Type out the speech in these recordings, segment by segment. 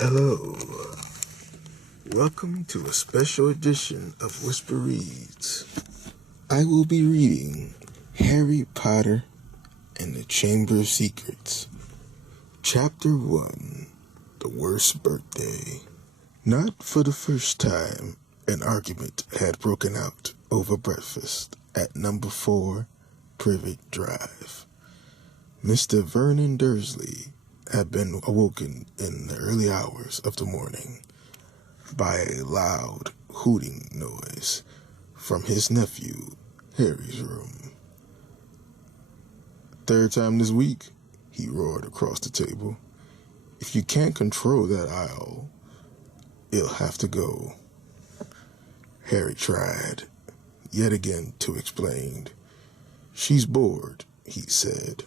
Hello. Welcome to a special edition of Whisper Reads. I will be reading Harry Potter and the Chamber of Secrets, Chapter 1, The Worst Birthday. Not for the first time, an argument had broken out over breakfast at number 4 Privet Drive. Mr. Vernon Dursley had been awoken in the early hours of the morning by a loud hooting noise from his nephew Harry's room. "Third time this week," he roared across the table. "If you can't control that owl, it'll have to go." Harry tried, yet again, to explain. "She's bored," he said.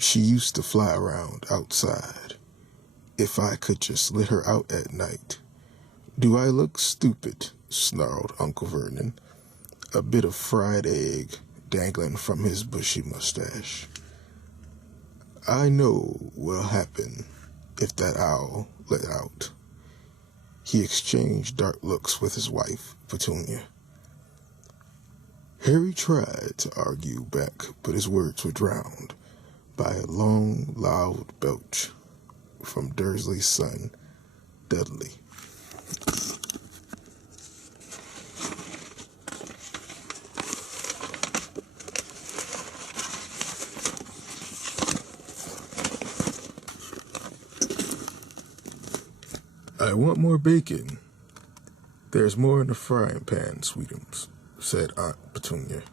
"She used to fly around outside. If I could just let her out at night." "Do I look stupid?" snarled Uncle Vernon, a bit of fried egg dangling from his bushy mustache. "I know what'll happen if that owl let out." He exchanged dark looks with his wife, Petunia. Harry tried to argue back, but his words were drowned by a long, loud belch from Dursley's son, Dudley. "I want more bacon." "There's more in the frying pan, sweetums," said Aunt Petunia,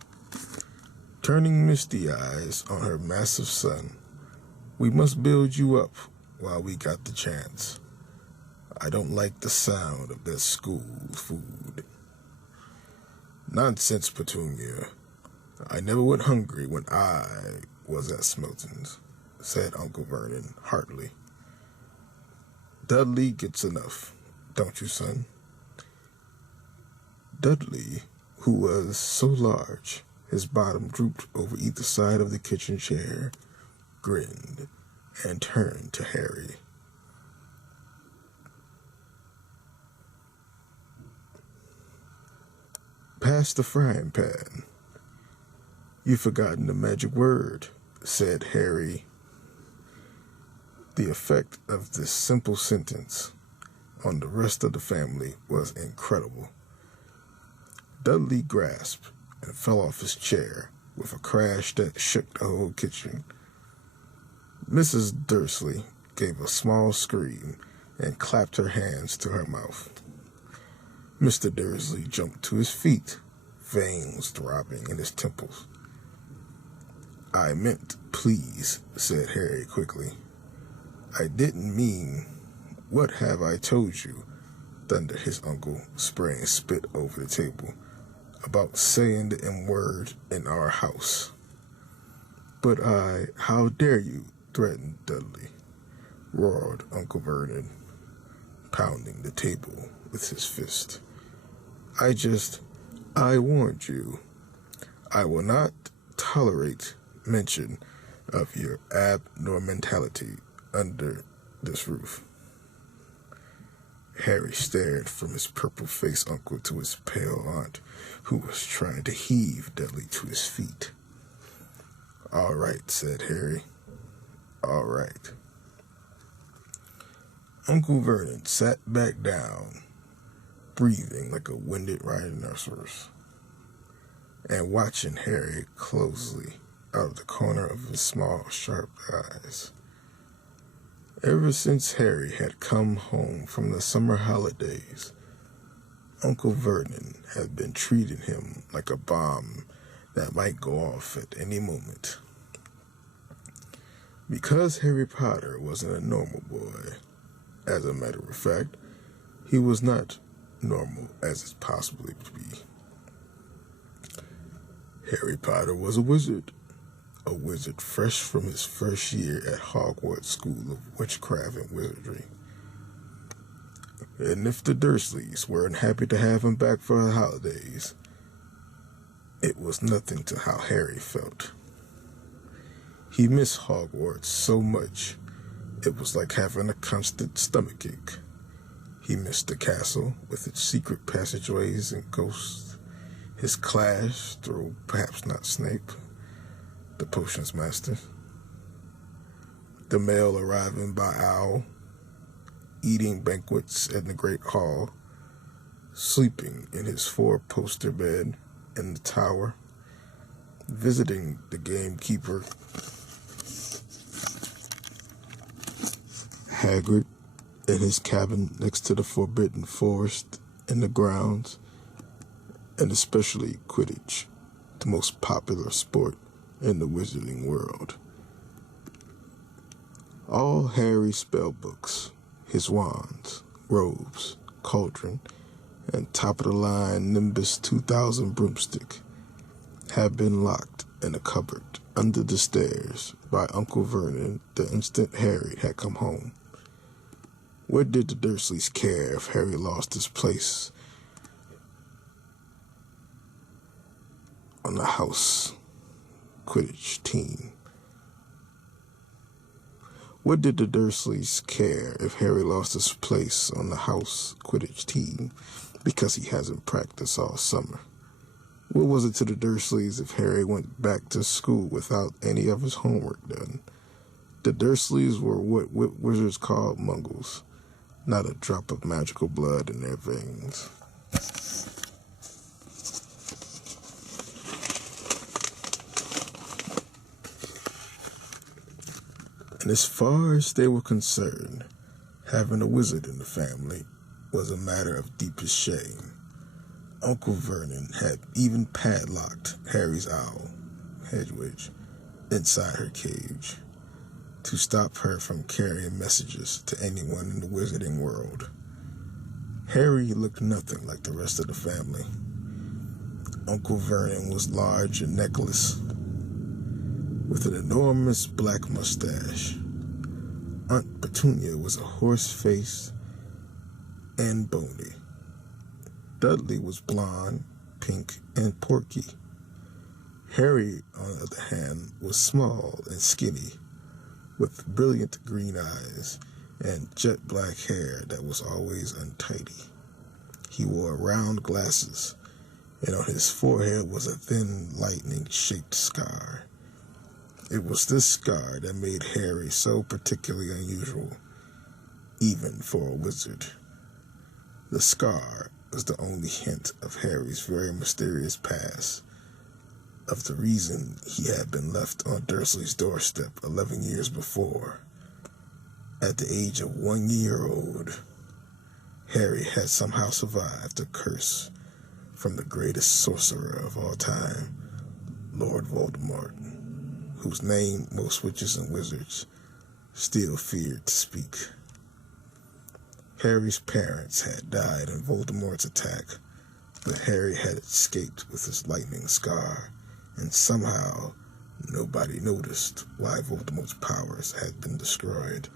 turning misty eyes on her massive son. "We must build you up while we got the chance. I don't like the sound of that school food." "Nonsense, Petunia. I never went hungry when I was at Smelton's," said Uncle Vernon heartily. "Dudley gets enough, don't you, son?" Dudley, who was so large his bottom drooped over either side of the kitchen chair, grinned and turned to Harry. "Pass the frying pan." "You've forgotten the magic word," said Harry. The effect of this simple sentence on the rest of the family was incredible. Dudley grasped and fell off his chair with a crash that shook the whole kitchen. Mrs. Dursley gave a small scream and clapped her hands to her mouth. Mr. Dursley jumped to his feet, veins throbbing in his temples. "I meant please," said Harry quickly. "I didn't mean, what have I told you?" thundered his uncle, spraying spit over the table. "About saying the M word in our house." "But how dare you?" threatened Dudley, roared Uncle Vernon, pounding the table with his fist. I warned you. I will not tolerate mention of your abnormality under this roof." Harry stared from his purple-faced uncle to his pale aunt, who was trying to heave Dudley to his feet. "All right," said Harry. "All right." Uncle Vernon sat back down, breathing like a winded rhinoceros, and watching Harry closely out of the corner of his small, sharp eyes. Ever since Harry had come home from the summer holidays, Uncle Vernon had been treating him like a bomb that might go off at any moment. Because Harry Potter wasn't a normal boy, as a matter of fact, he was not normal as it's possibly to be. Harry Potter was a wizard fresh from his first year at Hogwarts School of Witchcraft and Wizardry. And if the Dursleys weren't happy to have him back for the holidays, it was nothing to how Harry felt. He missed Hogwarts so much It was like having a constant stomachache. He missed the castle with its secret passageways and ghosts, his clash, though perhaps not Snape, the potions master, the mail arriving by owl, eating banquets in the Great Hall, sleeping in his 4-poster bed in the tower, visiting the gamekeeper, Hagrid, in his cabin next to the Forbidden Forest in the grounds, and especially Quidditch, the most popular sport in the wizarding world. All Harry's spell books, his wands, robes, cauldron, and top-of-the-line Nimbus 2000 broomstick have been locked in a cupboard under the stairs by Uncle Vernon the instant Harry had come home. What did the Dursleys care if Harry lost his place on the house Quidditch team? What did the Dursleys care if Harry lost his place on the house Quidditch team because he hasn't practiced all summer? What was it to the Dursleys if Harry went back to school without any of his homework done? The Dursleys were what wizards call muggles, not a drop of magical blood in their veins. And as far as they were concerned, having a wizard in the family was a matter of deepest shame. Uncle Vernon had even padlocked Harry's owl, Hedwig, inside her cage to stop her from carrying messages to anyone in the wizarding world. Harry looked nothing like the rest of the family. Uncle Vernon was large and neckless, with an enormous black mustache. Aunt Petunia was a horse-faced and bony. Dudley was blonde, pink, and porky. Harry, on the other hand, was small and skinny, with brilliant green eyes and jet black hair that was always untidy. He wore round glasses, and on his forehead was a thin, lightning-shaped scar. It was this scar that made Harry so particularly unusual, even for a wizard. The scar was the only hint of Harry's very mysterious past, of the reason he had been left on Dursley's doorstep 11 years before. At the age of 1 year old, Harry had somehow survived a curse from the greatest sorcerer of all time, Lord Voldemort, whose name most witches and wizards still feared to speak. Harry's parents had died in Voldemort's attack, but Harry had escaped with his lightning scar, and somehow nobody noticed why Voldemort's powers had been destroyed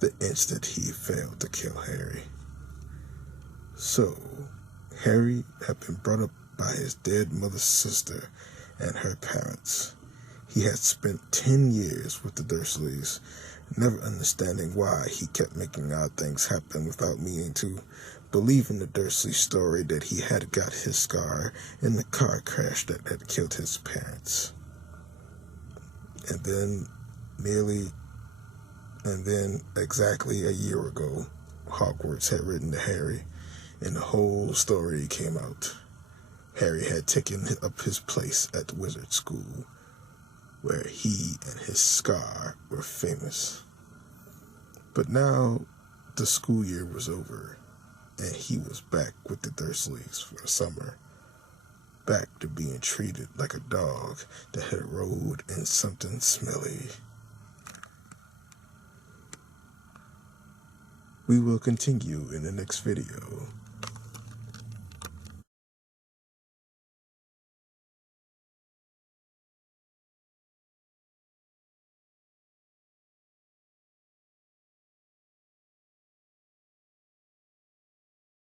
the instant he failed to kill Harry. So, Harry had been brought up by his dead mother's sister and her parents. He had spent 10 years with the Dursleys, never understanding why he kept making odd things happen without meaning to, believing the Dursley story that he had got his scar in the car crash that had killed his parents. And then exactly a year ago, Hogwarts had written to Harry, and the whole story came out. Harry had taken up his place at the wizard school, where he and his scar were famous. But now the school year was over, and he was back with the Dursleys for the summer, back to being treated like a dog that had rolled in something smelly. We will continue in the next video.